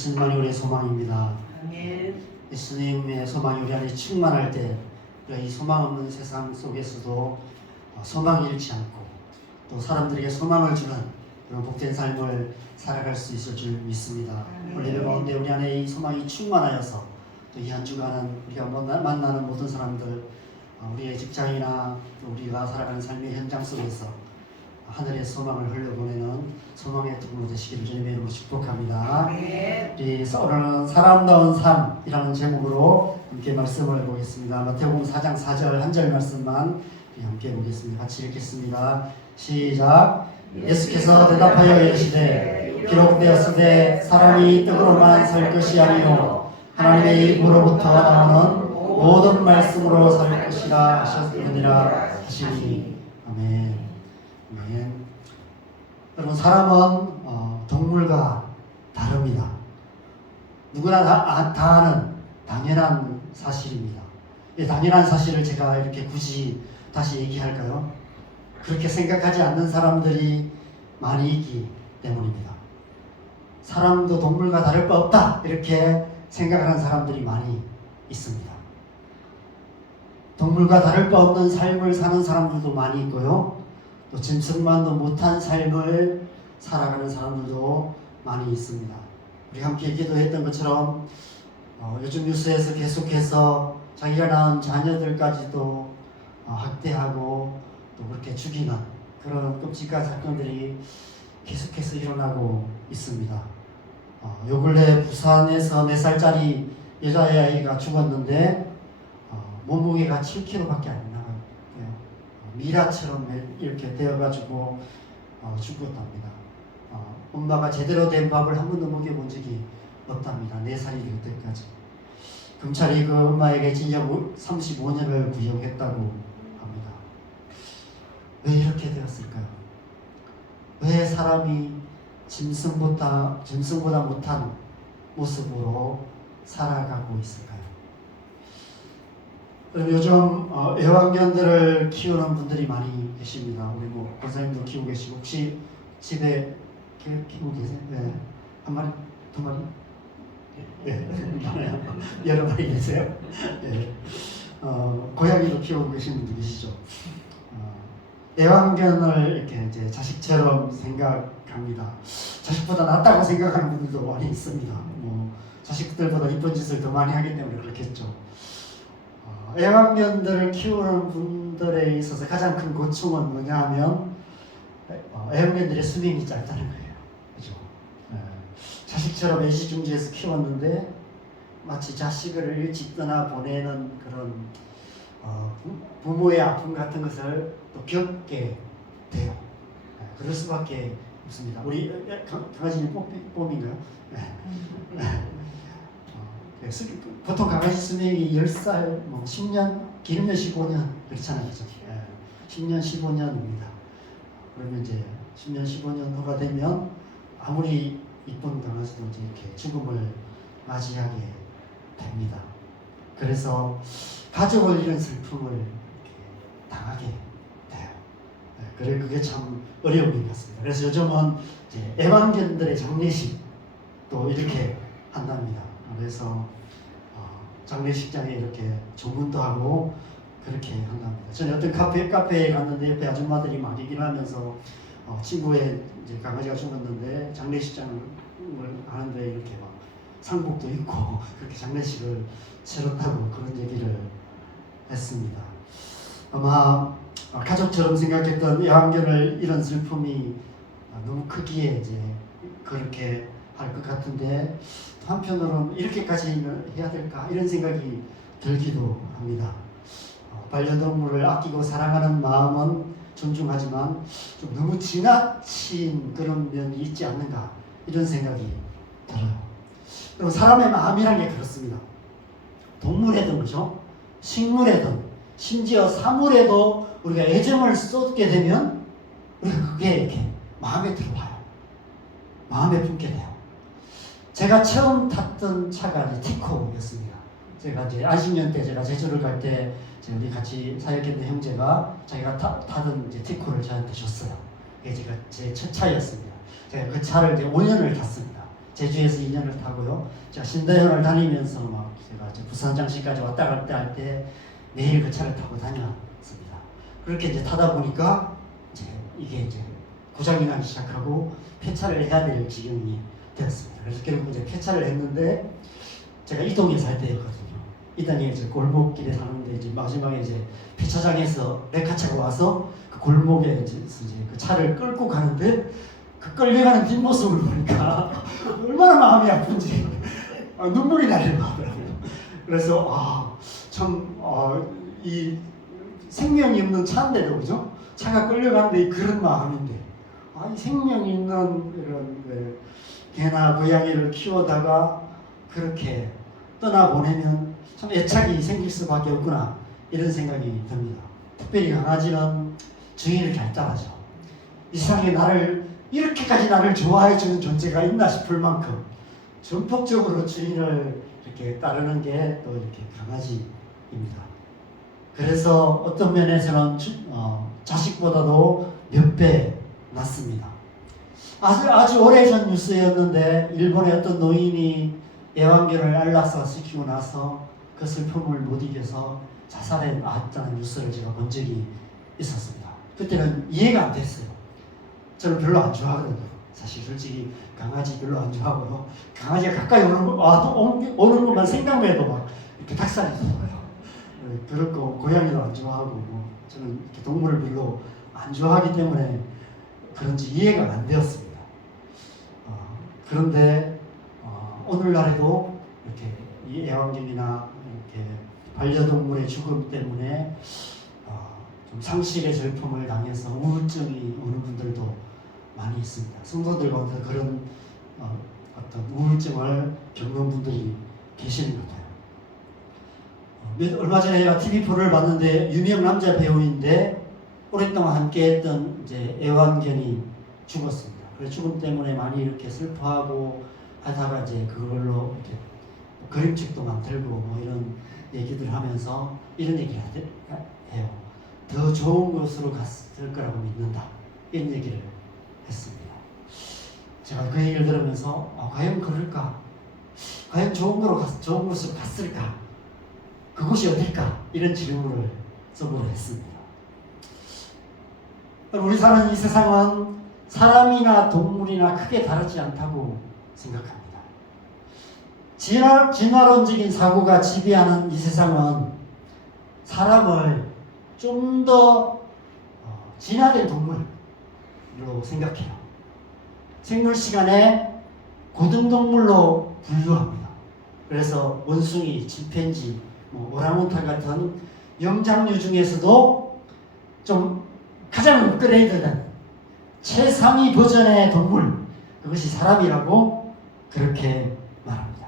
예수님만이 우리의 소망입니다. 아멘. 예수님의 소망이 우리 안에 충만할 때 우리가 이 소망 없는 세상 속에서도 소망이 잃지 않고 또 사람들에게 소망을 주는 그런 복된 삶을 살아갈 수 있을 줄 믿습니다. 오늘 예배 가운데 우리 안에 이 소망이 충만하여서 또 이 한 주간은 우리가 만나는 모든 사람들, 우리의 직장이나 또 우리가 살아가는 삶의 현장 속에서 하늘의 소망을 흘려보내는 소망의 통로 되시기를 주님의 이름으로 축복합니다. 우리 오늘은 사람다운 삶이라는 제목으로 함께 말씀을 보겠습니다. 마태복음 4장 4절 한 절 말씀만 함께 보겠습니다. 같이 읽겠습니다. 시작. 예수께서 대답하여 이르시되 기록되었으되 사람이 떡으로만 살 것이 아니요 하나님의 입으로부터 나오는 모든 말씀으로 살 것이라 하셨느니라 하시니. 아멘. 아멘. 여러분, 사람은 동물과 다릅니다. 누구나 다 아는 당연한 사실입니다. 이 당연한 사실을 제가 이렇게 굳이 다시 얘기할까요? 그렇게 생각하지 않는 사람들이 많이 있기 때문입니다. 사람도 동물과 다를 바 없다 이렇게 생각하는 사람들이 많이 있습니다. 동물과 다를 바 없는 삶을 사는 사람들도 많이 있고요, 또 짐승만도 못한 삶을 살아가는 사람들도 많이 있습니다. 우리 함께 기도했던 것처럼 요즘 뉴스에서 계속해서 자기가 낳은 자녀들까지도 학대하고 또 그렇게 죽이는 그런 끔찍한 사건들이 계속해서 일어나고 있습니다. 요 근래 부산에서 4살짜리 여자아이가 죽었는데 몸무게가 7kg밖에 안 나가요. 미라처럼 이렇게 되어가지고 죽었답니다. 엄마가 제대로 된 밥을 한 번도 먹여본 적이 없답니다. 4살이 될 때까지. 경찰이 그 엄마에게 징역 35년을 구형했다고 합니다. 왜 이렇게 되었을까요? 왜 사람이 짐승보다 못한 모습으로 살아가고 있을까요? 요즘 애완견들을 키우는 분들이 많이 계십니다. 우리 권사님도 키우고 계시고, 혹시 집에 키우고 계세요? 네. 한 마리? 두 마리? 네. 여러 마리 계세요? 네. 고양이도 키우고 계신 분도 계시죠? 애완견을 이렇게 이제 자식처럼 생각합니다. 자식보다 낫다고 생각하는 분들도 많이 있습니다. 자식들보다 이쁜 짓을 더 많이 하기 때문에 그렇겠죠. 애완견들을 키우는 분들에 있어서 가장 큰 고충은 뭐냐 하면 애완견들의 수명이 짧다는 거예요. 그죠? 자식처럼 애지중지해서 키웠는데 마치 자식을 일찍 떠나보내는 그런 부모의 아픔 같은 것을 또 겪게 돼요. 그럴 수밖에 없습니다. 우리 강아지는 뽐인가요? 보통 강아지 수명이 10살, 10년, 길면 15년 그렇잖아요. 그렇죠? 10년, 15년입니다. 그러면 이제 10년, 15년 후가 되면 아무리 이쁜 강아지도 이제 이렇게 죽음을 맞이하게 됩니다. 그래서 가족을 잃은 슬픔을 당하게 돼요. 그게 참 어려운 것 같습니다. 그래서 요즘은 이제 애완견들의 장례식도 이렇게 한답니다. 그래서 장례식장에 이렇게 조문도 하고 그렇게 한답니다. 저는 어떤 카페에 갔는데 옆에 아줌마들이 막 얘기를 하면서 친구의 이제 강아지가 죽었는데 장례식장을 하는데 이렇게 막 상복도 입고 그렇게 장례식을 치렀다고 그런 얘기를 했습니다. 아마 가족처럼 생각했던 애완견을 잃은 슬픔이 너무 크기에 이제 그렇게 할 것 같은데, 한편으로는 이렇게까지 해야 될까 이런 생각이 들기도 합니다. 반려동물을 아끼고 사랑하는 마음은 존중하지만 좀 너무 지나친 그런 면이 있지 않는가 이런 생각이 들어요. 그리고 사람의 마음이란 게 그렇습니다. 동물에든 그죠? 식물에든 심지어 사물에도 우리가 애정을 쏟게 되면 우리가 그게 이렇게 마음에 들어와요. 마음에 품게 돼요. 제가 처음 탔던 차가 티코였습니다. 제가 이제 안식년 때 제가 제주를 갈 때 우리 같이 사역했던 형제가 자기가 타던 이제 티코를 저한테 줬어요. 이게 제 첫 차였습니다. 제가 그 차를 이제 5년을 탔습니다. 제주에서 2년을 타고요. 제가 신대현을 다니면서 막 제가 이제 부산장시까지 왔다 갔다 할 때 매일 그 차를 타고 다녔습니다. 그렇게 이제 타다 보니까 이제 이게 이제 고장이 나기 시작하고 폐차를 해야 될 지경이 되었습니다. 그래서 결국 이제 폐차를 했는데 제가 이동에 살 때였거든요. 이동에 이제 골목길에 사는데 이제 마지막에 이제 폐차장에서 레카차가 와서 그 골목에 이제 그 차를 끌고 가는데 그 끌려가는 뒷모습을 보니까 얼마나 마음이 아픈지 눈물이 나려고 하더라고요. 그래서 이 생명이 없는 차인데도 그죠? 차가 끌려가는데 그런 마음인데 이 생명이 있는 이런 개나 고양이를 키우다가 그렇게 떠나보내면 참 애착이 생길 수밖에 없구나 이런 생각이 듭니다. 특별히 강아지는 주인을 잘 따라죠. 이 세상에 이렇게까지 나를 좋아해주는 존재가 있나 싶을 만큼 전폭적으로 주인을 이렇게 따르는 게 또 이렇게 강아지입니다. 그래서 어떤 면에서는 자식보다도 몇 배 낫습니다. 아주 오래전 뉴스였는데 일본의 어떤 노인이 애완견을 안락사시키고 나서 그 슬픔을 못 이겨서 자살해 나왔다는 뉴스를 제가 본 적이 있었습니다. 그때는 이해가 안 됐어요. 저는 별로 안 좋아하거든요. 사실 솔직히 강아지 별로 안 좋아하고요. 강아지가 가까이 오는 것만 생각해도 막 이렇게 닭살이 돋아요. 그렇고 고양이도 안 좋아하고 저는 이렇게 동물을 별로 안 좋아하기 때문에 그런지 이해가 안 되었습니다. 그런데 오늘날에도 이렇게 이 애완견이나 이렇게 반려동물의 죽음 때문에 좀 상실의 절품을 당해서 우울증이 오는 분들도 많이 있습니다. 성도들 가운데 그런 어떤 우울증을 겪는 분들이 계시는 것 같아요. 얼마 전에 제가 TV4를 봤는데 유명 남자 배우인데 오랫동안 함께했던 이제 애완견이 죽었습니다. 그래서 죽음 때문에 많이 이렇게 슬퍼하고 하다가 이제 그걸로 이렇게 그림책도 만들고 이런 얘기들 하면서 이런 얘기를 해요. 더 좋은 곳으로 갔을 거라고 믿는다. 이런 얘기를 했습니다. 제가 그 얘기를 들으면서 과연 그럴까? 과연 좋은 곳으로 갔을까? 그곳이 어딜까? 이런 질문을 속으로 했습니다. 우리 사는 이 세상은 사람이나 동물이나 크게 다르지 않다고 생각합니다. 진화론적인 사고가 지배하는 이 세상은 사람을 좀 더 진화된 동물로 생각해요. 생물 시간에 고등동물로 분류합니다. 그래서 원숭이, 침팬지, 오랑우탄 같은 영장류 중에서도 좀 가장 업그레이드된 최상위 버전의 동물, 그것이 사람이라고 그렇게 말합니다.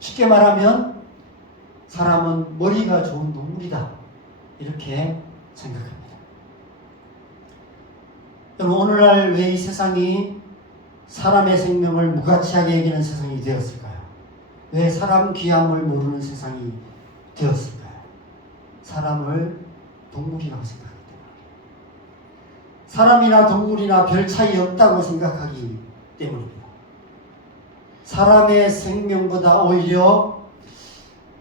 쉽게 말하면 사람은 머리가 좋은 동물이다 이렇게 생각합니다. 여러분, 오늘날 왜 이 세상이 사람의 생명을 무가치하게 여기는 세상이 되었을까요? 왜 사람 귀함을 모르는 세상이 되었을까요? 사람을 동물이라고 생각하기 때문에, 사람이나 동물이나 별 차이 없다고 생각하기 때문입니다. 사람의 생명보다 오히려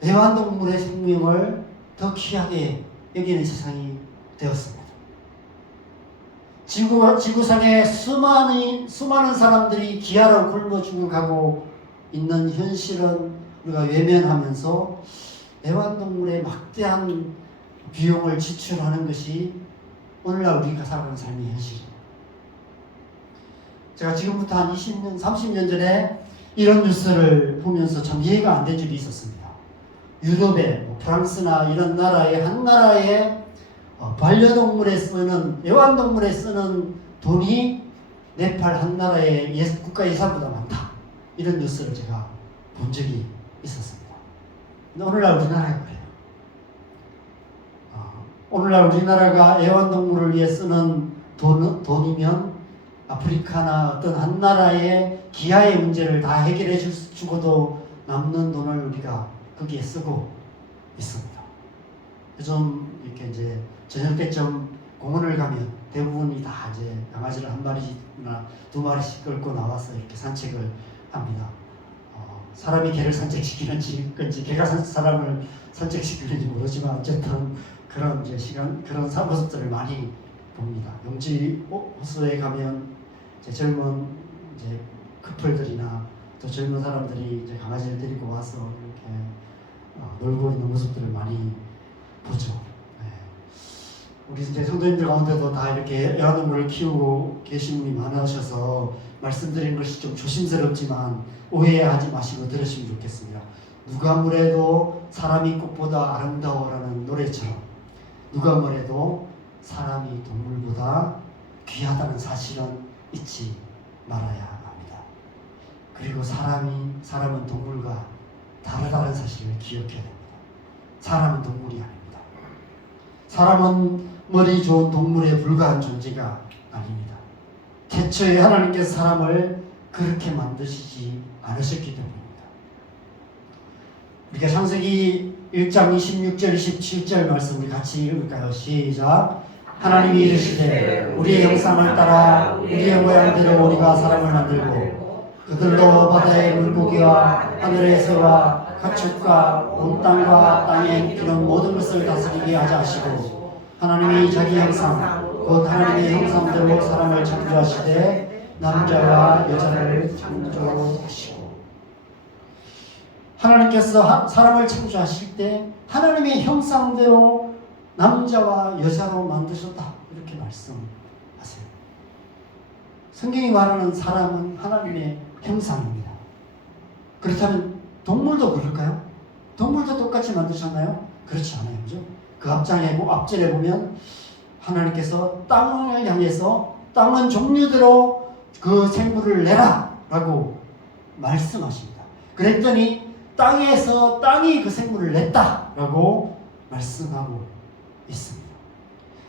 애완동물의 생명을 더 귀하게 여기는 세상이 되었습니다. 지구상에 수많은 사람들이 기아로 굶어 죽어가고 있는 현실은 우리가 외면하면서 애완동물에 막대한 비용을 지출하는 것이 오늘날 우리가 살아가는 삶의 현실입니다. 제가 지금부터 한 20년, 30년 전에 이런 뉴스를 보면서 참 이해가 안 된 적이 있었습니다. 유럽의 프랑스나 이런 나라의 한 나라의 반려동물에 쓰는, 애완동물에 쓰는 돈이 네팔 한 나라의 국가 예산보다 많다. 이런 뉴스를 제가 본 적이 있었습니다. 근데 오늘날 우리나라가 그래요. 오늘날 우리나라가 애완동물을 위해 쓰는 돈이면 아프리카나 어떤 한 나라의 기아의 문제를 다 해결해 주고도 남는 돈을 우리가 거기에 쓰고 있습니다. 좀 이렇게 이제 저녁 때쯤 공원을 가면 대부분이 다 이제 강아지를 한 마리나 두 마리씩 끌고 나와서 이렇게 산책을 합니다. 사람이 개를 산책시키는지 건지 개가 사람을 산책시키는지 모르지만 어쨌든 그런 이제 그런 모습들을 많이 봅니다. 용지 호수에 가면 이제 젊은 이제 커플들이나 또 젊은 사람들이 이제 강아지를 데리고 와서 이렇게 놀고 있는 모습들을 많이 보죠. 네. 우리 이제 성도님들 가운데도 다 이렇게 애완동물을 키우고 계신 분이 많으셔서 말씀드리는 것이 좀 조심스럽지만 오해하지 마시고 들으시면 좋겠습니다. 누가 뭐래도 사람이 꽃보다 아름다워라는 노래처럼 누가 뭐래도 사람이 동물보다 귀하다는 사실은 잊지 말아야 합니다. 그리고 사람은 동물과 다르다는 사실을 기억해야 됩니다. 사람은 동물이 아닙니다. 사람은 머리 좋은 동물에 불과한 존재가 아닙니다. 태초에 하나님께서 사람을 그렇게 만드시지 않으셨기 때문입니다. 우리가 창세기 1장 26절 27절 말씀을 같이 읽을까요? 시작. 하나님이 이르시되 우리의 형상을 따라 우리의 모양대로 우리가 사람을 만들고 그들로 바다의 물고기와 하늘의 새와 가축과 온 땅과 땅에 기는 모든 것을 다스리게 하자 하시고 하나님이 자기 형상 곧 하나님의 형상대로 사람을 창조하시되 남자와 여자를 창조하시고 하나님께서 사람을 창조하실 때 하나님의 형상대로 남자와 여자로 만드셨다 이렇게 말씀하세요. 성경이 말하는 사람은 하나님의 형상입니다. 그렇다면 동물도 그럴까요? 동물도 똑같이 만드셨나요? 그렇지 않아요. 그죠? 그 앞절에 보면 하나님께서 땅을 향해서 땅은 종류대로 그 생물을 내라 라고 말씀하십니다. 그랬더니 땅에서 땅이 그 생물을 냈다 라고 말씀하고 있습니다.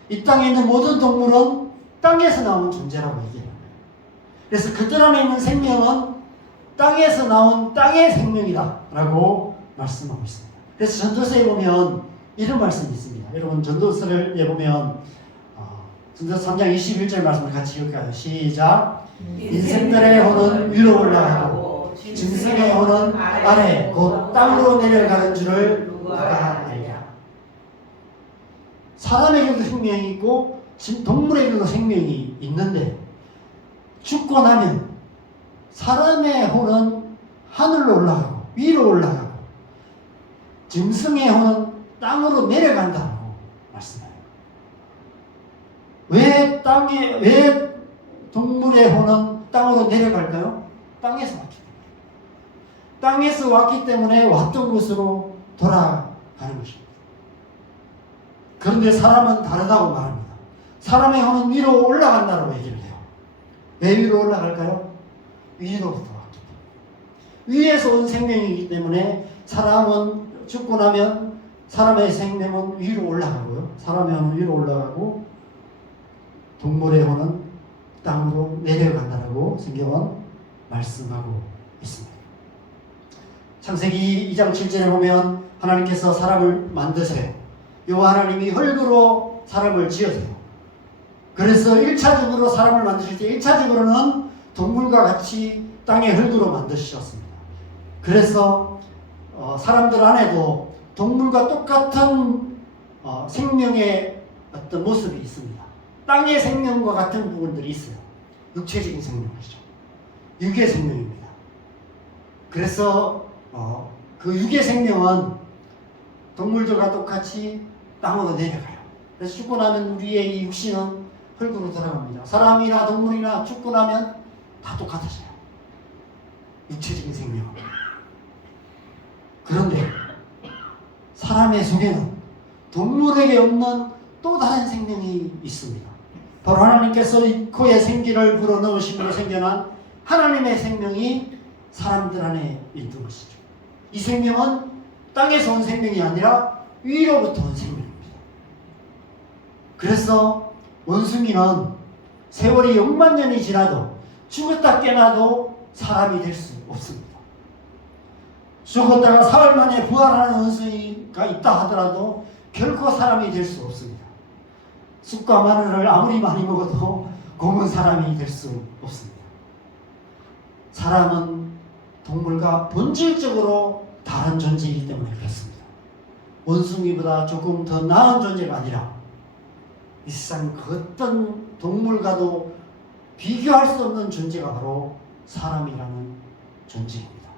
이 땅에 있는 모든 동물은 땅에서 나온 존재라고 얘기해요. 그래서 그들 안에 있는 생명은 땅에서 나온 땅의 생명이다 라고 말씀하고 있습니다. 그래서 전도서에 보면 이런 말씀이 있습니다. 여러분 전도서를 보면 전도서 3장 21절 말씀을 같이 읽을까요? 시작. 인생들의 혼은 위로 올라가고 짐승의 혼은 아래 곧 땅으로 내려가는 줄을 누가 알랴. 사람에게도 생명이 있고 동물에게도 생명이 있는데 죽고 나면 사람의 혼은 하늘로 올라가고 위로 올라가고 짐승의 혼은 땅으로 내려간다고 말씀해요. 왜 동물의 혼은 땅으로 내려갈까요? 땅에서 왔기 때문에. 땅에서 왔기 때문에 왔던 곳으로 돌아가는 것입니다. 그런데 사람은 다르다고 말합니다. 사람의 혼은 위로 올라간다고 얘기를 해요. 왜 위로 올라갈까요? 위로부터 왔기 때문에. 위에서 온 생명이기 때문에 사람은 죽고 나면 사람의 생명은 위로 올라가고요. 사람의 혼은 위로 올라가고 동물의 혼은 땅으로 내려간다라고 성경은 말씀하고 있습니다. 창세기 2장 7절에 보면 하나님께서 사람을 만드세요. 여호와 하나님이 흙으로 사람을 지으세요. 그래서 1차적으로 사람을 만드실 때 1차적으로는 동물과 같이 땅의 흙으로 만드셨습니다. 그래서 사람들 안에도 동물과 똑같은 생명의 어떤 모습이 있습니다. 땅의 생명과 같은 부분들이 있어요. 육체적인 생명이죠. 육의 생명입니다. 그래서 그 육의 생명은 동물들과 똑같이 땅으로 내려가요. 그래서 죽고 나면 우리의 이 육신은 흙으로 돌아갑니다. 사람이나 동물이나 죽고 나면 다 똑같아져요. 육체적인 생명은. 그런데 사람의 속에는 동물에게 없는 또 다른 생명이 있습니다. 바로 하나님께서 그의 생기를 불어넣으심으로 생겨난 하나님의 생명이 사람들 안에 있는 것이죠. 이 생명은 땅에서 온 생명이 아니라 위로부터 온 생명입니다. 그래서 원숭이는 세월이 6만 년이 지나도 죽었다 깨나도 사람이 될 수 없습니다. 죽었다가 사흘 만에 부활하는 원숭이가 있다 하더라도 결코 사람이 될 수 없습니다. 쑥과 마늘을 아무리 많이 먹어도 곰은 사람이 될 수 없습니다. 사람은 동물과 본질적으로 다른 존재이기 때문에 그렇습니다. 원숭이보다 조금 더 나은 존재가 아니라 이 세상 그 어떤 동물과도 비교할 수 없는 존재가 바로 사람이라는 존재입니다.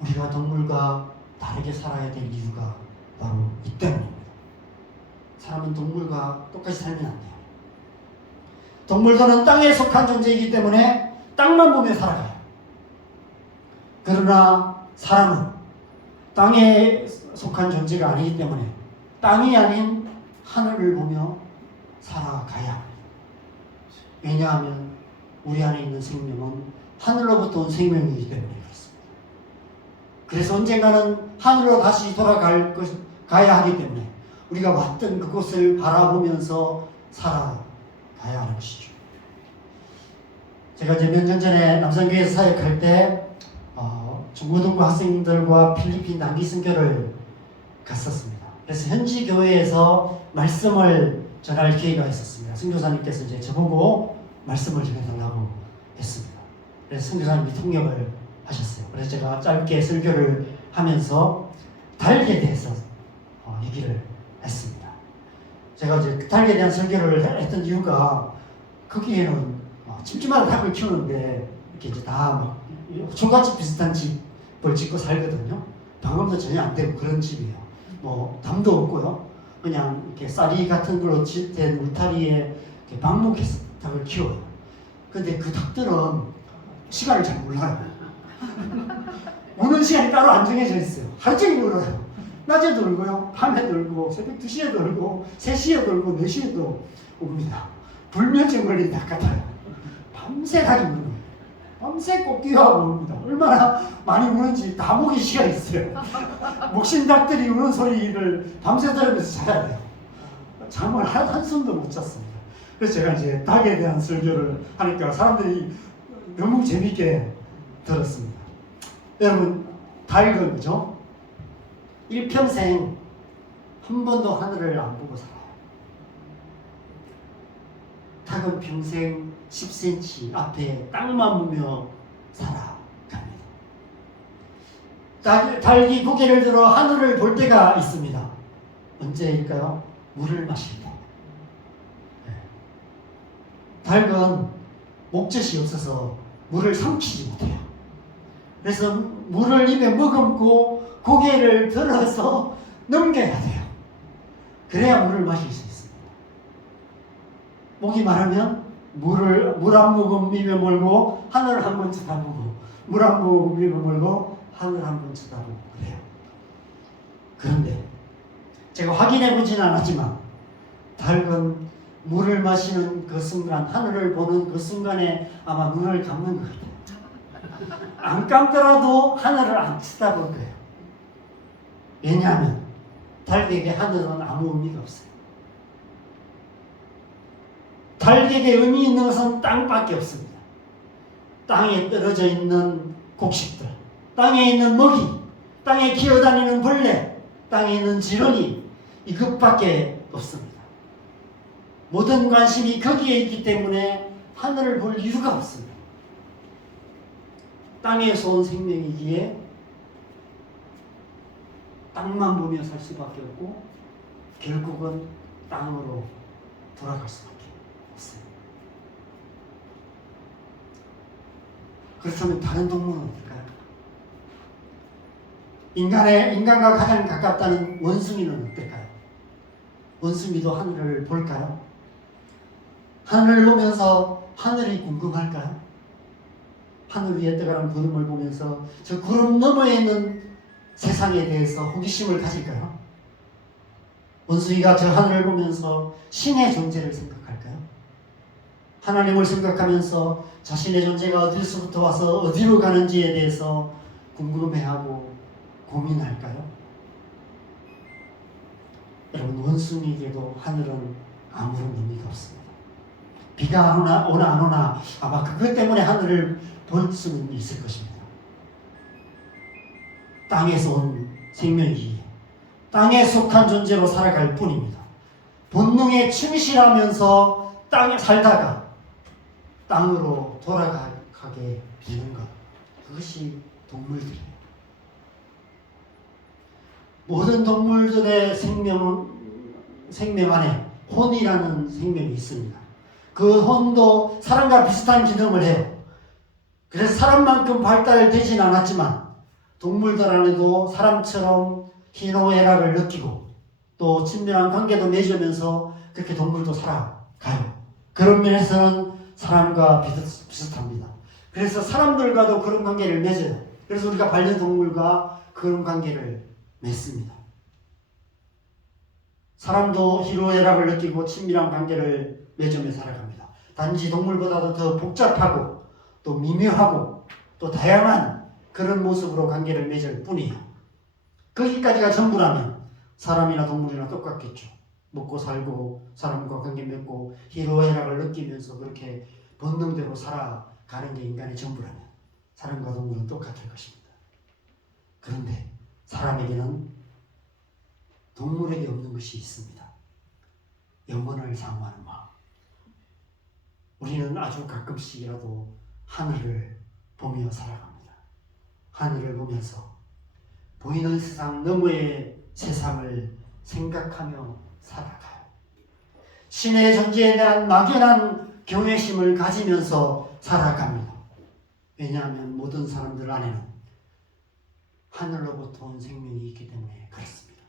우리가 동물과 다르게 살아야 될 이유가 바로 이 때문입니다. 사람은 동물과 똑같이 살면 안 돼요. 동물들은 땅에 속한 존재이기 때문에 땅만 보며 살아가요. 그러나 사람은 땅에 속한 존재가 아니기 때문에 땅이 아닌 하늘을 보며 살아가야 합니다. 왜냐하면 우리 안에 있는 생명은 하늘로부터 온 생명이기 때문에 그렇습니다. 그래서 언젠가는 하늘로 다시 가야 하기 때문에 우리가 왔던 그곳을 바라보면서 살아가야 하는 것이죠. 제가 이제 몇 년 전에 남산교회에서 사역할 때 중고등부 학생들과 필리핀 단기 선교를 갔었습니다. 그래서 현지 교회에서 말씀을 전할 기회가 있었습니다. 선교사님께서 이제 저보고 말씀을 전해달라고 했습니다. 그래서 선교사님이 통역을 하셨어요. 그래서 제가 짧게 설교를 하면서 닭에 대해서 얘기를 했습니다. 제가 이제 닭에 대한 설교를 했던 이유가 거기에는 집집마다 닭을 키우는데 이렇게 이제 다 초가집 비슷한 집을 짓고 살거든요. 방음도 전혀 안 되고 그런 집이에요. 뭐 담도 없고요. 그냥 이렇게 쌀이 같은 걸로 된 울타리에 방목해서 닭을 키워요. 근데 그 닭들은 시간을 잘 몰라요. 우는 시간이 따로 안 정해져 있어요. 하루 종일 울어요. 낮에도 울고요. 밤에도 울고 새벽 2시에도 울고 3시에도 울고 4시에도 웁니다. 불면증 걸린 닭 같아요. 밤새 닭이 우는 거예요. 밤새 꽃기하고 웁니다. 얼마나 많이 우는지 다 보기 시간이 있어요. 목신닭들이 우는 소리를 밤새 들으면서 자야 돼요. 잠을 한숨도 못 잤습니다. 그래서 제가 이제 닭에 대한 설교를 하니까 사람들이 너무 재밌게 들었습니다. 여러분, 닭은 그죠? 일평생 한 번도 하늘을 안 보고 살아요. 닭은 평생 10cm 앞에 땅만 보며 살아갑니다. 닭이 고개를 들어 하늘을 볼 때가 있습니다. 언제일까요? 물을 마실 때. 닭은 목젖이 없어서 물을 삼키지 못해요. 그래서 물을 입에 머금고 고개를 들어서 넘겨야 돼요. 그래야 물을 마실 수 있습니다. 목이 마르면 물 한 모금 입에 몰고 하늘을 한 번 쳐다보고 물 한 모금 입에 몰고 하늘 한 번 쳐다보고 그래요. 그런데 제가 확인해 보지는 않았지만 닭은 물을 마시는 그 순간, 하늘을 보는 그 순간에 아마 눈을 감는 것 같아요. 안 감더라도 하늘을 안 쳐다볼 거예요. 왜냐하면 닭에게 하늘은 아무 의미가 없어요. 닭에게 의미 있는 것은 땅밖에 없습니다. 땅에 떨어져 있는 곡식들, 땅에 있는 먹이, 땅에 기어다니는 벌레, 땅에 있는 지렁이, 이것밖에 없습니다. 모든 관심이 거기에 있기 때문에 하늘을 볼 이유가 없습니다. 땅에서 온 생명이기에 땅만 보며 살 수밖에 없고 결국은 땅으로 돌아갈 수밖에 없어요. 그렇다면 다른 동물은 어떨까요? 인간과 가장 가깝다는 원숭이는 어떨까요? 원숭이도 하늘을 볼까요? 하늘을 보면서 하늘이 궁금할까요? 하늘 위에 떠가는 구름을 보면서 저 구름 너머에 있는 세상에 대해서 호기심을 가질까요? 원숭이가 저 하늘을 보면서 신의 존재를 생각할까요? 하나님을 생각하면서 자신의 존재가 어디서부터 와서 어디로 가는지에 대해서 궁금해하고 고민할까요? 여러분, 원숭이에게도 하늘은 아무런 의미가 없습니다. 비가 오나 안 오나 아마 그것 때문에 하늘을 볼 수는 있을 것입니다. 땅에서 온 생명이기에 땅에 속한 존재로 살아갈 뿐입니다. 본능에 충실하면서 땅에 살다가 땅으로 돌아가게 되는 것, 그것이 동물들이에요. 모든 동물들의 생명 안에 혼이라는 생명이 있습니다. 그 혼도 사람과 비슷한 기능을 해요. 그래서 사람만큼 발달되진 않았지만 동물들 안에도 사람처럼 희노애락을 느끼고 또 친밀한 관계도 맺으면서 그렇게 동물도 살아가요. 그런 면에서는 사람과 비슷합니다. 그래서 사람들과도 그런 관계를 맺어요. 그래서 우리가 반려동물과 그런 관계를 맺습니다. 사람도 희노애락을 느끼고 친밀한 관계를 맺으며 살아갑니다. 단지 동물보다도 더 복잡하고 또 미묘하고 또 다양한 그런 모습으로 관계를 맺을 뿐이에요. 거기까지가 전부라면 사람이나 동물이나 똑같겠죠. 먹고 살고 사람과 관계 맺고 희노애락을 느끼면서 그렇게 본능대로 살아가는 게 인간의 전부라면 사람과 동물은 똑같을 것입니다. 그런데 사람에게는 동물에게 없는 것이 있습니다. 영혼을 사모하는 마음. 우리는 아주 가끔씩이라도 하늘을 보며 살아갑니다. 하늘을 보면서 보이는 세상 너머의 세상을 생각하며 살아가요. 신의 존재에 대한 막연한 경외심을 가지면서 살아갑니다. 왜냐하면 모든 사람들 안에는 하늘로부터 온 생명이 있기 때문에 그렇습니다.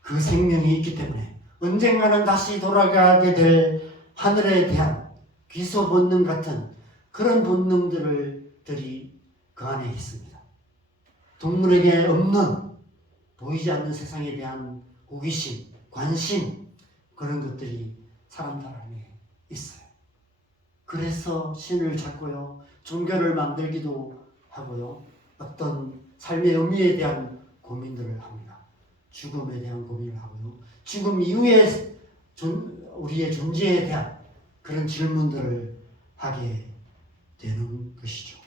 그 생명이 있기 때문에 언젠가는 다시 돌아가게 될 하늘에 대한 귀소 본능 같은 그런 본능들이 그 안에 있습니다. 동물에게 없는 보이지 않는 세상에 대한 호기심, 관심 그런 것들이 사람들 안에 있어요. 그래서 신을 찾고요. 종교를 만들기도 하고요. 어떤 삶의 의미에 대한 고민들을 합니다. 죽음에 대한 고민을 하고요. 죽음 이후에 우리의 존재에 대한 그런 질문들을 하게 되는 것이죠.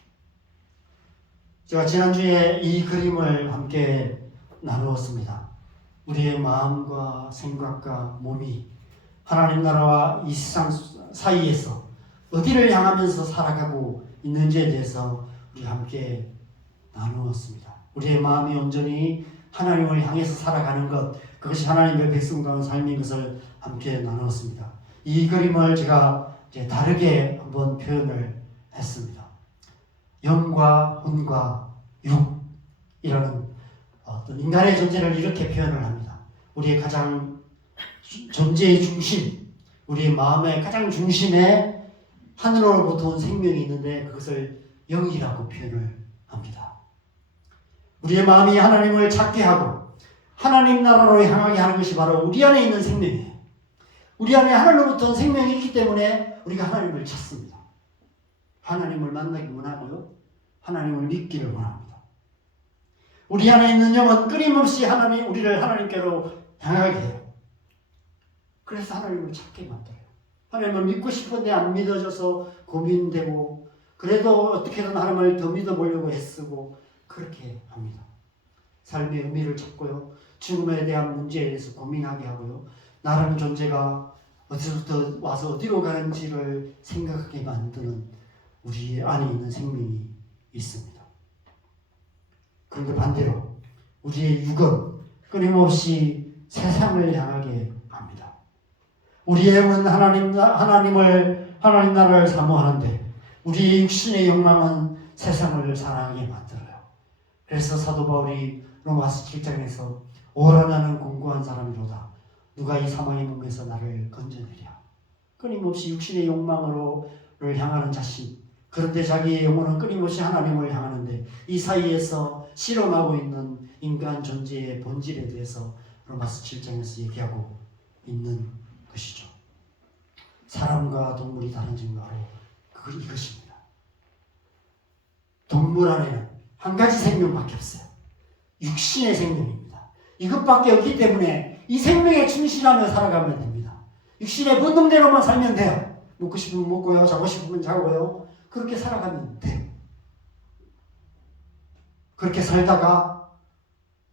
제가 지난주에 이 그림을 함께 나누었습니다. 우리의 마음과 생각과 몸이 하나님 나라와 이 세상 사이에서 어디를 향하면서 살아가고 있는지에 대해서 우리 함께 나누었습니다. 우리의 마음이 온전히 하나님을 향해서 살아가는 것, 그것이 하나님의 백성다운 삶인 것을 함께 나누었습니다. 이 그림을 제가 이제 다르게 한번 표현을 했습니다. 영과 혼과 육이라는 어떤 인간의 존재를 이렇게 표현을 합니다. 우리의 가장 존재의 중심, 우리의 마음의 가장 중심에 하늘로부터 온 생명이 있는데 그것을 영이라고 표현을 합니다. 우리의 마음이 하나님을 찾게 하고 하나님 나라로 향하게 하는 것이 바로 우리 안에 있는 생명이에요. 우리 안에 하늘로부터 온 생명이 있기 때문에 우리가 하나님을 찾습니다. 하나님을 만나기 원하고요. 하나님을 믿기를 원합니다. 우리 안에 있는 영은 끊임없이 우리를 하나님께로 향하게 해요. 그래서 하나님을 찾게 만들어요. 하나님을 믿고 싶은데 안 믿어져서 고민되고 그래도 어떻게든 하나님을 더 믿어보려고 애쓰고 그렇게 합니다. 삶의 의미를 찾고요. 죽음에 대한 문제에 대해서 고민하게 하고요. 나라는 존재가 어디서부터 와서 어디로 가는지를 생각하게 만드는 우리 안에 있는 생명이 있습니다. 그런데 반대로 우리의 육은 끊임없이 세상을 향하게 합니다. 우리의 영은 하나님 나라를 사모하는데 우리의 육신의 욕망은 세상을 사랑하게 만들어요. 그래서 사도 바울이 로마서 7장에서 오라 나는 공고한 사람이로다. 누가 이 사망의 몸에서 나를 건져내랴. 끊임없이 육신의 욕망으로를 향하는 자신. 그런데 자기의 영혼은 끊임없이 하나님을 향하는데 이 사이에서 실험하고 있는 인간 존재의 본질에 대해서 로마서 7장에서 얘기하고 있는 것이죠. 사람과 동물이 다른지는 바로 이것입니다. 동물 안에는 한 가지 생명밖에 없어요. 육신의 생명입니다. 이것밖에 없기 때문에 이 생명에 충실하며 살아가면 됩니다. 육신의 본능대로만 살면 돼요. 먹고 싶으면 먹고요. 자고 싶으면 자고요. 그렇게 살아가면 돼요. 그렇게 살다가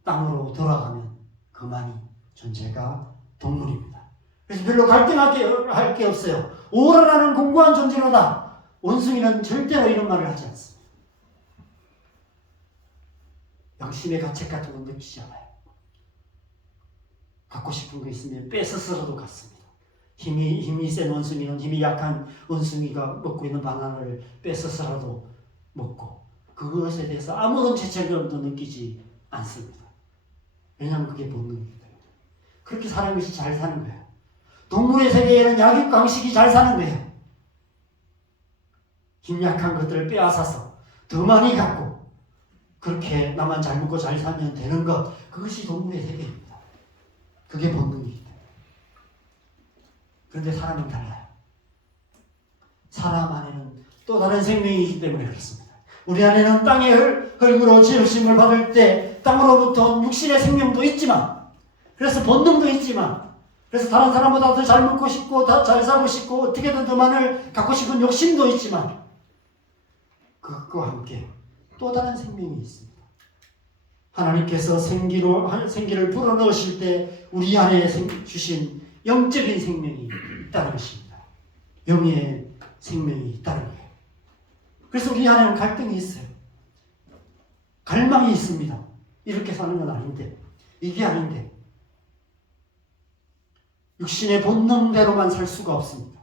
땅으로 돌아가면 그만이 존재가 동물입니다. 그래서 별로 갈등할 게 없어요. 오라라는 공고한 존재로다. 원숭이는 절대로 이런 말을 하지 않습니다. 양심의 가책 같은 건 느끼지 않아요. 갖고 싶은 거 있으면 뺏어서라도 갖습니다. 힘이 센 원숭이는 힘이 약한 원숭이가 먹고 있는 바나나를 뺏어서라도 먹고 그것에 대해서 아무런 죄책감도 느끼지 않습니다. 왜냐하면 그게 본능이기 때문에. 그렇게 사는 것이 잘 사는 거예요. 동물의 세계에는 약육강식이 잘 사는 거예요. 힘 약한 것들을 빼앗아서 더 많이 갖고 그렇게 나만 잘 먹고 잘 살면 되는 것, 그것이 동물의 세계입니다. 그게 본능이기 때문에. 그런데 사람은 달라요. 사람 안에는 또 다른 생명이기 때문에 그렇습니다. 우리 안에는 땅의 흙으로 지으심을 받을 때 땅으로부터 육신의 생명도 있지만, 그래서 본능도 있지만, 그래서 다른 사람보다 더 잘 먹고 싶고 더 잘 살고 싶고 어떻게든 더 많이 갖고 싶은 욕심도 있지만, 그것과 함께 또 다른 생명이 있습니다. 하나님께서 생기를 불어넣으실 때 우리 안에 주신 영적인 생명이 있다는 것입니다. 영의 생명이 있다는 거예요. 그래서 우리 안에는 갈등이 있어요. 갈망이 있습니다. 이렇게 사는 건 아닌데, 이게 아닌데, 육신의 본능대로만 살 수가 없습니다.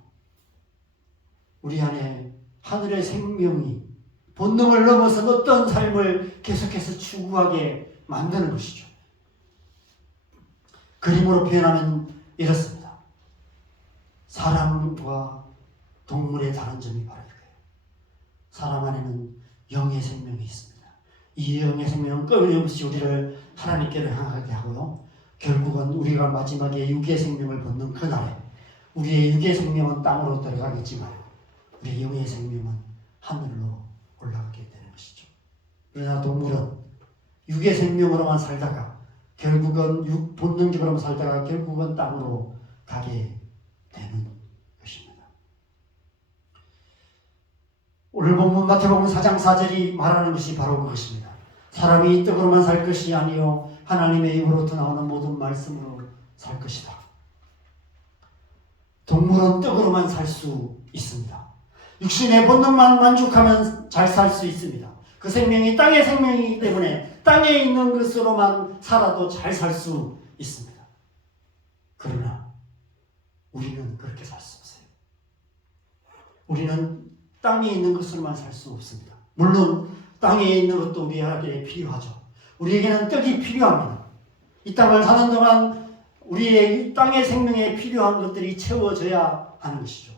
우리 안에 하늘의 생명이 본능을 넘어서 어떤 삶을 계속해서 추구하게 만드는 것이죠. 그림으로 표현하면 이렇습니다. 사람과 동물의 다른 점이 바로 이거예요. 사람 안에는 영의 생명이 있습니다. 이 영의 생명은 끊임없이 우리를 하나님께로 향하게 하고요. 결국은 우리가 마지막에 육의 생명을 벗는 그날에 우리의 육의 생명은 땅으로 들어가겠지만 우리의 영의 생명은 하늘로 올라가게 되는 것이죠. 그러나 동물은 육의 생명으로만 살다가 결국은 본능적으로만 살다가 결국은 땅으로 가게 되는 것입니다. 오늘 본문 마태복음 4장 4절이 말하는 것이 바로 그것입니다. 사람이 떡으로만 살 것이 아니요 하나님의 입으로부터 나오는 모든 말씀으로 살 것이다. 동물은 떡으로만 살 수 있습니다. 육신의 본능만 만족하면 잘 살 수 있습니다. 그 생명이 땅의 생명이기 때문에 땅에 있는 것으로만 살아도 잘 살 수 있습니다. 그러나 우리는 그렇게 살 수 없어요. 우리는 땅에 있는 것으로만 살 수 없습니다. 물론 땅에 있는 것도 우리에게 필요하죠. 우리에게는 떡이 필요합니다. 이 땅을 사는 동안 우리의 땅의 생명에 필요한 것들이 채워져야 하는 것이죠.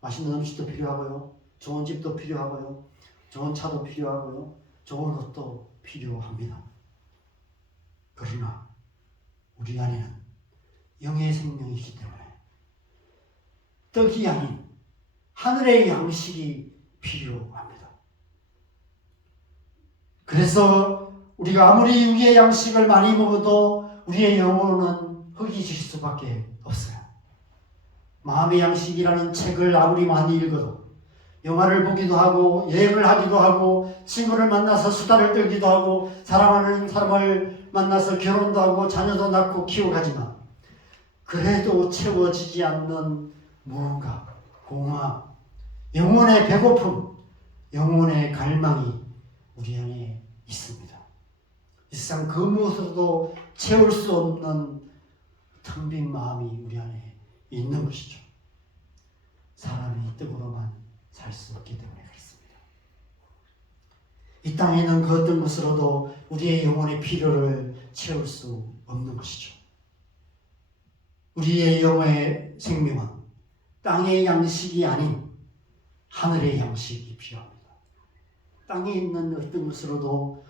맛있는 음식도 필요하고요. 좋은 집도 필요하고요. 좋은 차도 필요하고요. 좋은 옷도 필요합니다. 그러나 우리 안에는 영의 생명이기 때문에 떡이 아닌 하늘의 양식이 필요합니다. 그래서 우리가 아무리 육의 양식을 많이 먹어도 우리의 영혼은 허기질 수밖에 없어요. 마음의 양식이라는 책을 아무리 많이 읽어도 영화를 보기도 하고 여행을 하기도 하고 친구를 만나서 수다를 떨기도 하고 사랑하는 사람을 만나서 결혼도 하고 자녀도 낳고 키워가지만 그래도 채워지지 않는 무언가, 공허함, 영혼의 배고픔, 영혼의 갈망이 우리 안에 있습니다. 이 세상 그 무엇으로도 채울 수 없는 텅 빈 마음이 우리 안에 있는 것이죠. 사람이 떡으로만 살 수 없기 때문에 그렇습니다. 이 땅에는 그 어떤 것으로도 우리의 영혼의 필요를 채울 수 없는 것이죠. 우리의 영혼의 생명은 땅의 양식이 아닌 하늘의 양식이 필요합니다. 땅에 있는 어떤 것으로도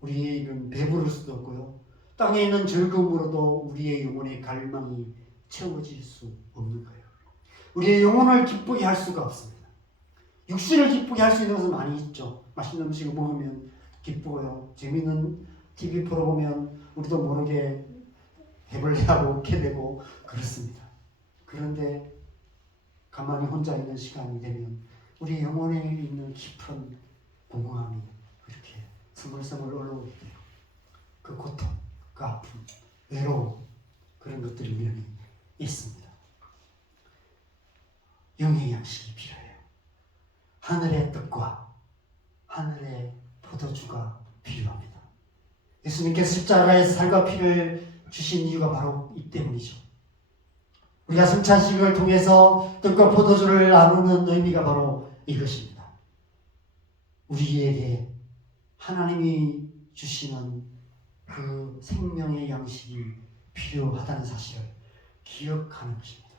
우리는 배부를 수도 없고요. 땅에 있는 즐거움으로도 우리의 영혼의 갈망이 채워질 수 없는 거예요. 우리의 영혼을 기쁘게 할 수가 없습니다. 육신을 기쁘게 할 수 있는 것은 많이 있죠. 맛있는 음식을 먹으면 기쁘고요. 재밌는 TV 프로 보면 우리도 모르게 해벌레하고 웃게 되고 그렇습니다. 그런데 가만히 혼자 있는 시간이 되면 우리 영혼에 있는 깊은 공허함이 그렇게 스물스물 올라오게 돼요. 그 고통, 그 아픔, 외로움 그런 것들이 분명히 있습니다. 영의 양식이 필요해요. 하늘의 뜻과 하늘의 포도주가 필요합니다. 예수님께서 십자가에서 살과 피를 주신 이유가 바로 이 때문이죠. 우리가 승찬식을 통해서 뜻과 포도주를 나누는 의미가 바로 이것입니다. 우리에게 하나님이 주시는 그 생명의 양식이 필요하다는 사실을 기억하는 것입니다.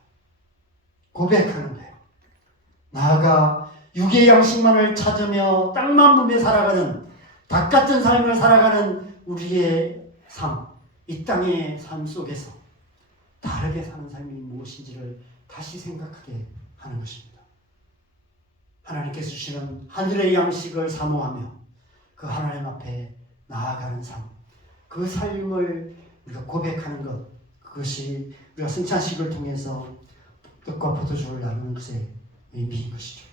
고백하는 거예요. 나아가 육의 양식만을 찾으며 땅만 보며 살아가는 닭 같은 삶을 살아가는 우리의 삶, 이 땅의 삶 속에서 다르게 사는 삶이 무엇인지를 다시 생각하게 하는 것입니다. 하나님께서 주시는 하늘의 양식을 사모하며 그 하나님 앞에 나아가는 삶, 그 삶을 우리가 고백하는 것, 그것이 우리가 승찬식을 통해서 뜻과 포도주를 나누는 것의 의미인 것이죠.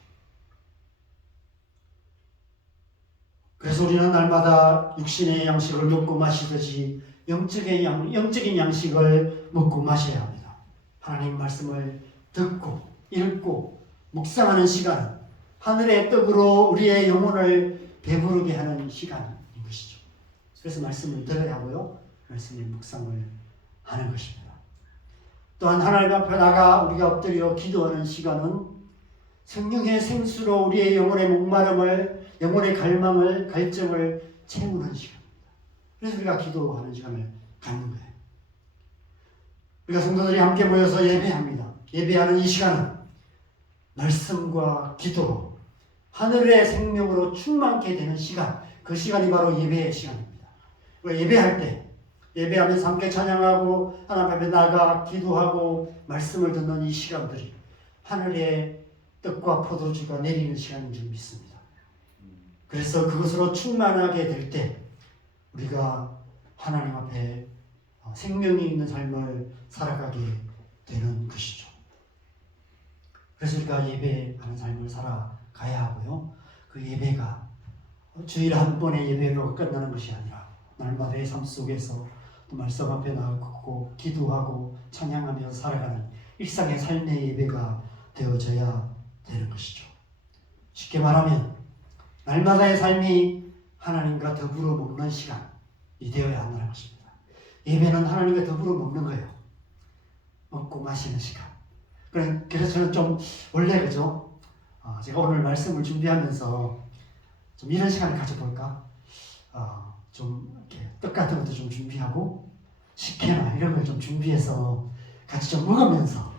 그래서 우리는 날마다 육신의 양식을 먹고 마시듯이 영적인 양식을 먹고 마셔야 합니다. 하나님 말씀을 듣고 읽고 묵상하는 시간은 하늘의 떡으로 우리의 영혼을 배부르게 하는 시간인 것이죠. 그래서 말씀을 들어야 하고요. 말씀을 묵상을 하는 것입니다. 또한 하나님 앞에 나가 우리가 엎드려 기도하는 시간은 성령의 생수로 우리의 영혼의 목마름을, 영혼의 갈망을, 갈증을 채우는 시간입니다. 그래서 우리가 기도하는 시간을 갖는 거예요. 우리가 성도들이 함께 모여서 예배합니다. 예배하는 이 시간은 말씀과 기도로 하늘의 생명으로 충만케 되는 시간, 그 시간이 바로 예배의 시간입니다. 우리가 예배할 때, 예배하면서 함께 찬양하고 하나님 앞에 나가 기도하고 말씀을 듣는 이 시간들이 하늘의 떡과 포도주가 내리는 시간인 줄 믿습니다. 그래서 그것으로 충만하게 될 때 우리가 하나님 앞에 생명이 있는 삶을 살아가게 되는 것이죠. 그래서 우리가 예배하는 삶을 살아가야 하고요. 그 예배가 주일 한 번의 예배로 끝나는 것이 아니라 날마다의 삶 속에서 또 말씀 앞에 나가고 기도하고 찬양하며 살아가는 일상의 삶의 예배가 되어져야 되는 것이죠. 쉽게 말하면 날마다의 삶이 하나님과 더불어 먹는 시간이 되어야 한다는 것입니다. 예배는 하나님과 더불어 먹는 거예요. 먹고 마시는 시간. 그래서 저는 좀 원래 그죠? 제가 오늘 말씀을 준비하면서 좀 이런 시간을 가져볼까? 좀 이렇게 떡 같은 것도 좀 준비하고 식혜나 이런 걸 좀 준비해서 같이 좀 먹으면서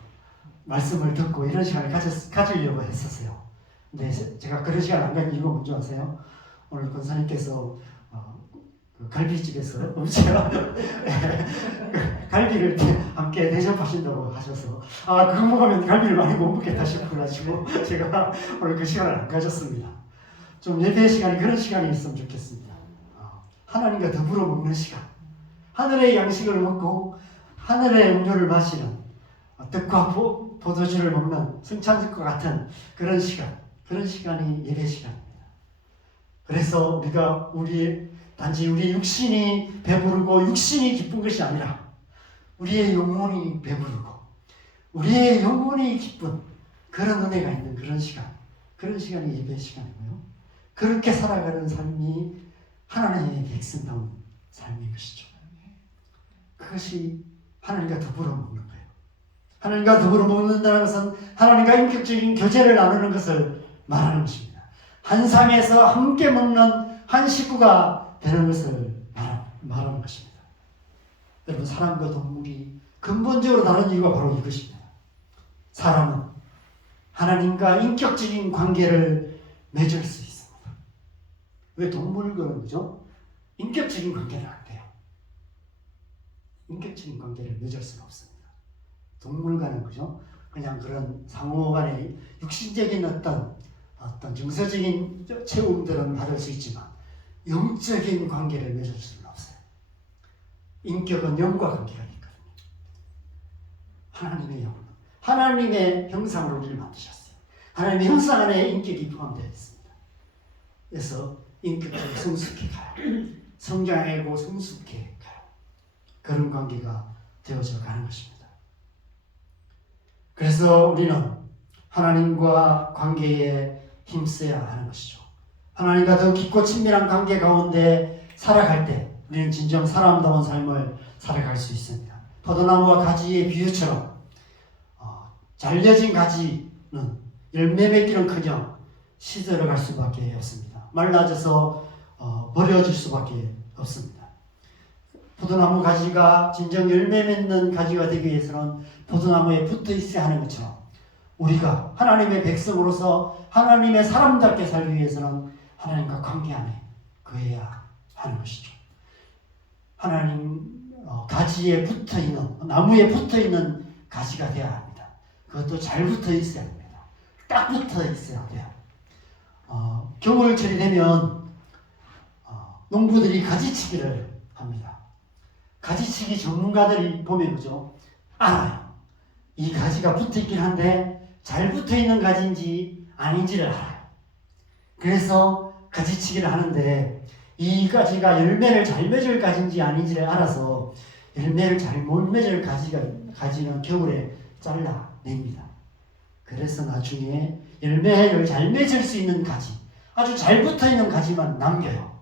말씀을 듣고 이런 시간을 가지려고 했었어요. 근데 제가 그런 시간 안 가는 이유가 뭔지 아세요? 오늘 권사님께서 그 갈비집에서 음식 갈비를 함께 대접하신다고 하셔서 그거 먹으면 갈비를 많이 못 먹겠다 싶어가지고 제가 오늘 그 시간을 안 가졌습니다. 좀 예배 시간이 그런 시간이 있으면 좋겠습니다. 하나님과 더불어 먹는 시간, 하늘의 양식을 먹고 하늘의 음료를 마시는 떡과 포도주를 먹는 승찬식과 같은 그런 시간이 예배 시간입니다. 그래서 우리가 단지 우리 육신이 배부르고 육신이 기쁜 것이 아니라 우리의 영혼이 배부르고 우리의 영혼이 기쁜 그런 은혜가 있는 그런 시간이 예배 시간이고요. 그렇게 살아가는 삶이 하나님의 백성다운 삶인 것이죠. 그것이 하나님과 더불어 먹는 거예요. 하나님과 더불어 먹는다는 것은 하나님과 인격적인 교제를 나누는 것을 말하는 것입니다. 한 상에서 함께 먹는 한 식구가 되는 것을 말하는 것입니다. 여러분, 사람과 동물이 근본적으로 다른 이유가 바로 이것입니다. 사람은 하나님과 인격적인 관계를 맺을 수 있습니다. 왜 동물들은 그죠? 인격적인 관계를 안 돼요. 인격적인 관계를 맺을 수가 없습니다. 동물과는 그죠? 그냥 그런 상호간의 육신적인 어떤 정서적인 체험들은 받을 수 있지만 영적인 관계를 맺을 수는 없어요. 인격은 영과 관계가 있거든요. 하나님의 영, 하나님의 형상으로 우리를 만드셨어요. 하나님의 형상 안에 인격이 포함되어 있습니다. 그래서 인격적으로 성숙해 가요. 성장하고 성숙해 가요. 그런 관계가 되어져 가는 것입니다. 그래서 우리는 하나님과 관계에 힘써야 하는 것이죠. 하나님과 더 깊고 친밀한 관계 가운데 살아갈 때 우리는 진정 사람다운 삶을 살아갈 수 있습니다. 포도나무와 가지의 비유처럼 잘려진 가지는 열매 맺기는커녕 시들어갈 수밖에 없습니다. 말라져서 버려질 수밖에 없습니다. 포도나무 가지가 진정 열매 맺는 가지가 되기 위해서는 포도나무에 붙어 있어야 하는 것처럼 우리가 하나님의 백성으로서 하나님의 사람답게 살기 위해서는 하나님과 관계 안에 거해야 하는 것이죠. 하나님 가지에 붙어 있는, 나무에 붙어 있는 가지가 되어야 합니다. 그것도 잘 붙어 있어야 합니다. 딱 붙어 있어야 돼요. 겨울철이 되면 농부들이 가지치기를 합니다. 가지치기 전문가들이 보면 그죠? 알아요. 이 가지가 붙어 있긴 한데 잘 붙어 있는 가지인지 아닌지를 알아요. 그래서 가지치기를 하는데 이 가지가 열매를 잘 맺을 가지인지 아닌지를 알아서 열매를 잘 못 맺을 가지는 겨울에 잘라냅니다. 그래서 나중에 열매를 잘 맺을 수 있는 가지, 아주 잘 붙어있는 가지만 남겨요.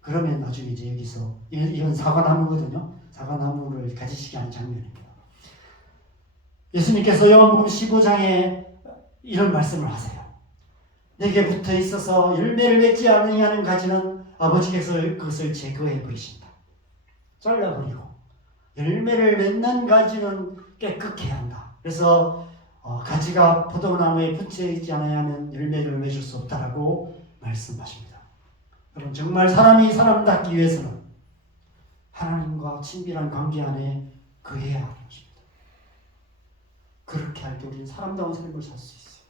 그러면 나중에 이제 여기서, 이건 사과나무거든요. 사과나무를 가지치기 하는 장면입니다. 예수님께서 요한복음 15장에 이런 말씀을 하세요. 내게 붙어 있어서 열매를 맺지 않으냐는 가지는 아버지께서 그것을 제거해 버리신다. 잘라버리고 열매를 맺는 가지는 깨끗해야 한다. 그래서 가지가 포도나무에 붙여 있지 않아야 하면 열매를 맺을 수 없다라고 말씀하십니다. 여러분 정말 사람이 사람답기 위해서는 하나님과 친밀한 관계 안에 거해야 하는 것입니다. 그렇게 할 때 우리는 사람다운 삶을 살 수 있어요.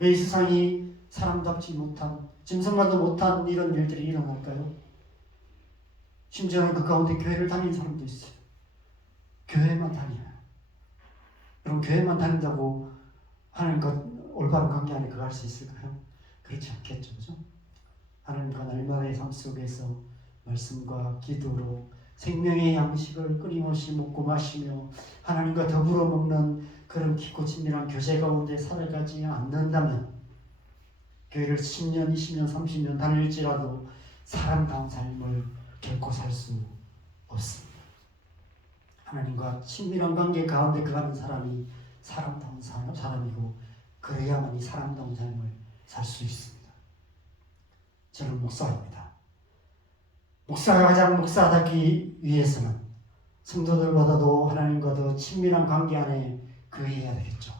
왜 이 세상이 사람답지 못한, 짐승마도 못한 이런 일들이 일어날까요? 심지어는 그 가운데 교회를 다니는 사람도 있어요. 교회만 다녀요. 그럼 교회만 다닌다고 하나님과 올바른 관계 안에 거할 수 있을까요? 그렇지 않겠죠. 그죠? 하나님과 날마다의 삶 속에서 말씀과 기도로 생명의 양식을 끊임없이 먹고 마시며 하나님과 더불어 먹는 그런 깊고 친밀한 교제 가운데 살아가지 않는다면 교회를 10년, 20년, 30년 다닐지라도 사람다운 삶을 결코 살 수 없습니다. 하나님과 친밀한 관계 가운데 거하는 사람이 사람다운 사람이고 그래야만 이 사람다운 삶을 살 수 있습니다. 저는 목사입니다. 목사가 가장 목사답기 위해서는 성도들보다도 하나님과 더 친밀한 관계 안에 거해야 되겠죠.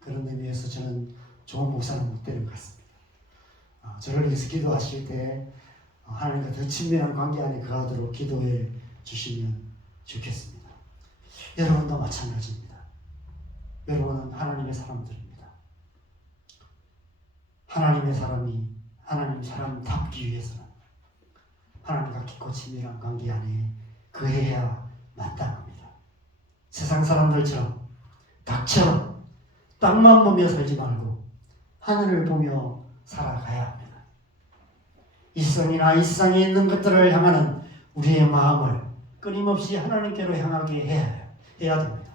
그런 의미에서 저는 좋은 목사는 못 되는 것 같습니다. 저를 위해서 기도하실 때 하나님과 더 친밀한 관계 안에 거하도록 기도해 주시면 좋겠습니다. 여러분도 마찬가지입니다. 여러분은 하나님의 사람들입니다. 하나님의 사람이 하나님 사람답기 위해서는 하나님과 깊고 친밀한 관계 안에 거해야 마땅합니다. 세상 사람들처럼 닭처럼 땅만 보며 살지 말고 하늘을 보며 살아가야 합니다. 이 세상이나 이 세상에 있는 것들을 향하는 우리의 마음을 끊임없이 하나님께로 향하게 해야 됩니다.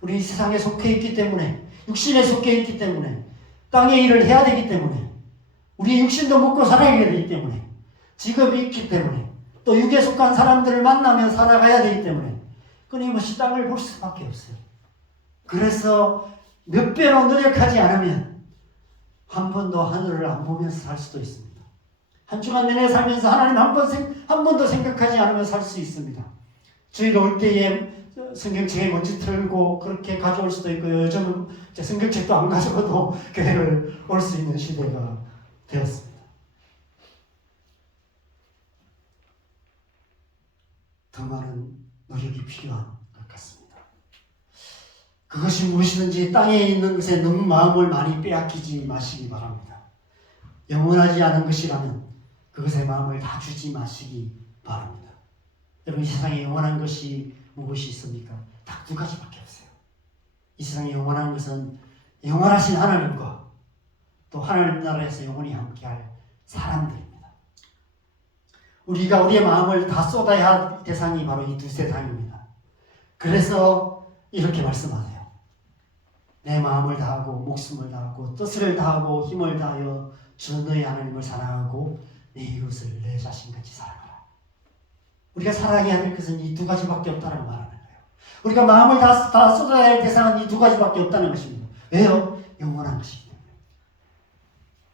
우리 이 세상에 속해 있기 때문에, 육신에 속해 있기 때문에, 땅의 일을 해야 되기 때문에, 우리 육신도 먹고 살아야 되기 때문에, 직업이 있기 때문에, 또 육에 속한 사람들을 만나며 살아가야 되기 때문에 끊임없이 땅을 볼 수밖에 없어요. 그래서 몇 배로 노력하지 않으면 한 번도 하늘을 안 보면서 살 수도 있습니다. 한 주간 내내 살면서 하나님 한 번도 생각하지 않으면 살 수 있습니다. 주일 올 때에 성경책에 먼지 털고 그렇게 가져올 수도 있고요. 요즘은 성경책도 안 가져가도 교회를 올 수 있는 시대가 되었습니다. 더 많은 노력이 필요한 것 같습니다. 그것이 무엇이든지 땅에 있는 것에 너무 마음을 많이 빼앗기지 마시기 바랍니다. 영원하지 않은 것이라면 그것에 마음을 다 주지 마시기 바랍니다. 여러분, 이 세상에 영원한 것이 무엇이 있습니까? 딱 두 가지밖에 없어요. 이 세상에 영원한 것은 영원하신 하나님과 또 하나님 나라에서 영원히 함께할 사람들입니다. 우리가 우리의 마음을 다 쏟아야 할 대상이 바로 이 두 세상입니다. 그래서 이렇게 말씀하세요. 내 마음을 다하고 목숨을 다하고 뜻을 다하고 힘을 다하여 주 너희 하나님을 사랑하고 내 이웃을 내 자신같이 사랑하라. 우리가 사랑해야 될 것은 이 두 가지밖에 없다는 말하는 거예요. 우리가 마음을 다 쏟아야 할 대상은 이 두 가지밖에 없다는 것입니다. 왜요? 영원한 것이기 때문에.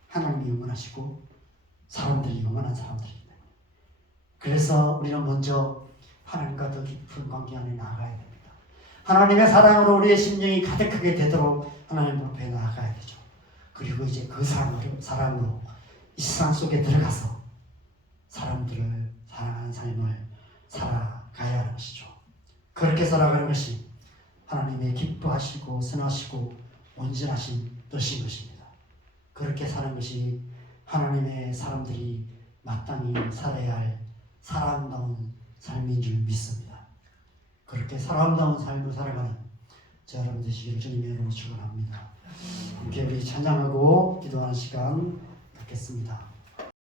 하나님이 영원하시고 사람들이 영원한 사람들이기 때문에. 그래서 우리는 먼저 하나님과 더 깊은 관계 안에 나아가야 됩니다. 하나님의 사랑으로 우리의 심령이 가득하게 되도록 하나님 앞에 나아가야 되죠. 그리고 이제 그 사랑으로 이 세상 속에 들어가서 사람들을 사랑하는 삶을 살아가야 하는 것이죠. 그렇게 살아가는 것이 하나님의 기뻐하시고 선하시고 온전하신 뜻인 것입니다. 그렇게 사는 것이 하나님의 사람들이 마땅히 살아야 할 사랑다운 삶인 줄 믿습니다. 그렇게 사랑다운 삶을 살아가는 저 여러분 되시기를 주님의 이름으로 축원합니다. 함께 우리 찬양하고 기도하는 시간 갖겠습니다.